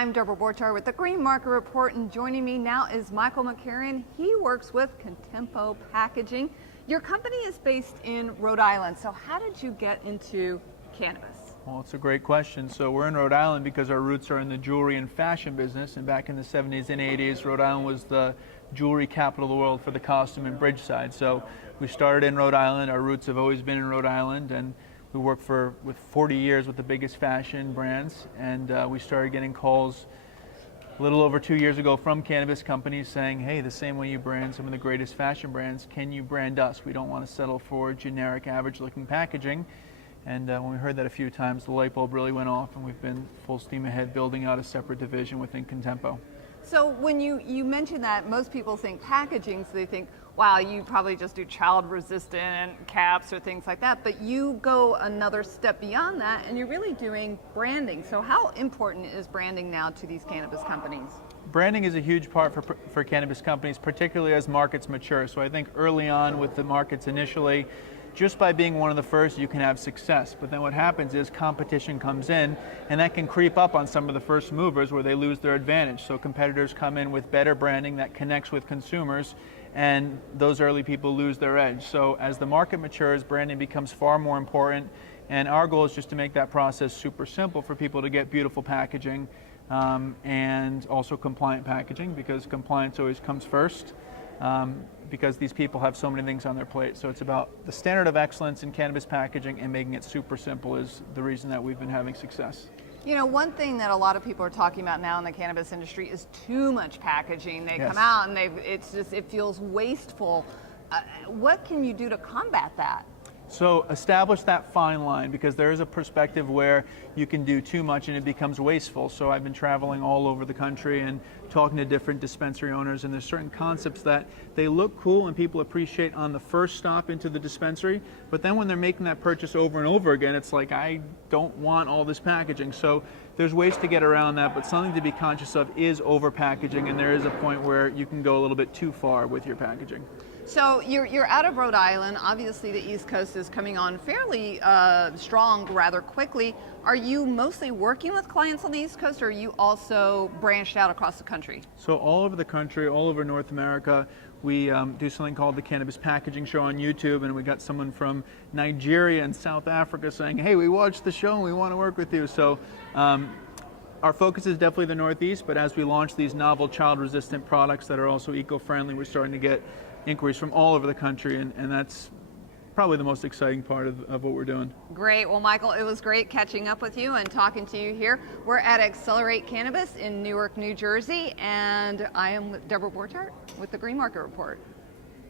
I'm Deborah Borchard with the Green Market Report, and joining me now is Michael McCarran. He works with Contempo Packaging. Your company is based in Rhode Island, so how did you get into cannabis? Well, it's a great question. So we're in Rhode Island because our roots are in the jewelry and fashion business, and back in the 70s and 80s, Rhode Island was the jewelry capital of the world for the costume and bridge side. So we started in Rhode Island. Our roots have always been in Rhode Island, and we worked with 40 years with the biggest fashion brands, and we started getting calls a little over 2 years ago from cannabis companies saying, hey, the same way you brand some of the greatest fashion brands, can you brand us? We don't want to settle for generic, average-looking packaging. And when we heard that a few times, the light bulb really went off, and we've been full steam ahead building out a separate division within Contempo. So when you mention that, most people think packaging, so they think, wow, you probably just do child-resistant caps or things like that, but you go another step beyond that, and you're really doing branding. So how important is branding now to these cannabis companies? Branding is a huge part for cannabis companies, particularly as markets mature. So I think early on with the markets initially, just by being one of the first, you can have success. But then what happens is competition comes in, and that can creep up on some of the first movers where they lose their advantage. So competitors come in with better branding that connects with consumers, and those early people lose their edge. So as the market matures, branding becomes far more important, and our goal is just to make that process super simple for people to get beautiful packaging and also compliant packaging, because compliance always comes first. Because these people have so many things on their plate. So it's about the standard of excellence in cannabis packaging and making it super simple is the reason that we've been having success. You know, one thing that a lot of people are talking about now in the cannabis industry is too much packaging. They come out and it feels wasteful. What can you do to combat that? So establish that fine line, because there is a perspective where you can do too much and it becomes wasteful. So I've been traveling all over the country and talking to different dispensary owners, and there's certain concepts that they look cool and people appreciate on the first stop into the dispensary, but then when they're making that purchase over and over again, it's like, I don't want all this packaging. So there's ways to get around that, but something to be conscious of is over packaging, and there is a point where you can go a little bit too far with your packaging. So you're out of Rhode Island. Obviously, the East Coast is coming on fairly strong rather quickly. Are you mostly working with clients on the East Coast, or are you also branched out across the country? So all over the country, all over North America, we do something called the Cannabis Packaging Show on YouTube, and we got someone from Nigeria and South Africa saying, hey, we watched the show and we want to work with you. So our focus is definitely the Northeast, but as we launch these novel child-resistant products that are also eco-friendly, we're starting to get inquiries from all over the country, and that's probably the most exciting part of what we're doing. Great. Well, Michael, it was great catching up with you and talking to you here. We're at Accelerate Cannabis in Newark, New Jersey, and I am Deborah Borchard with the Green Market Report.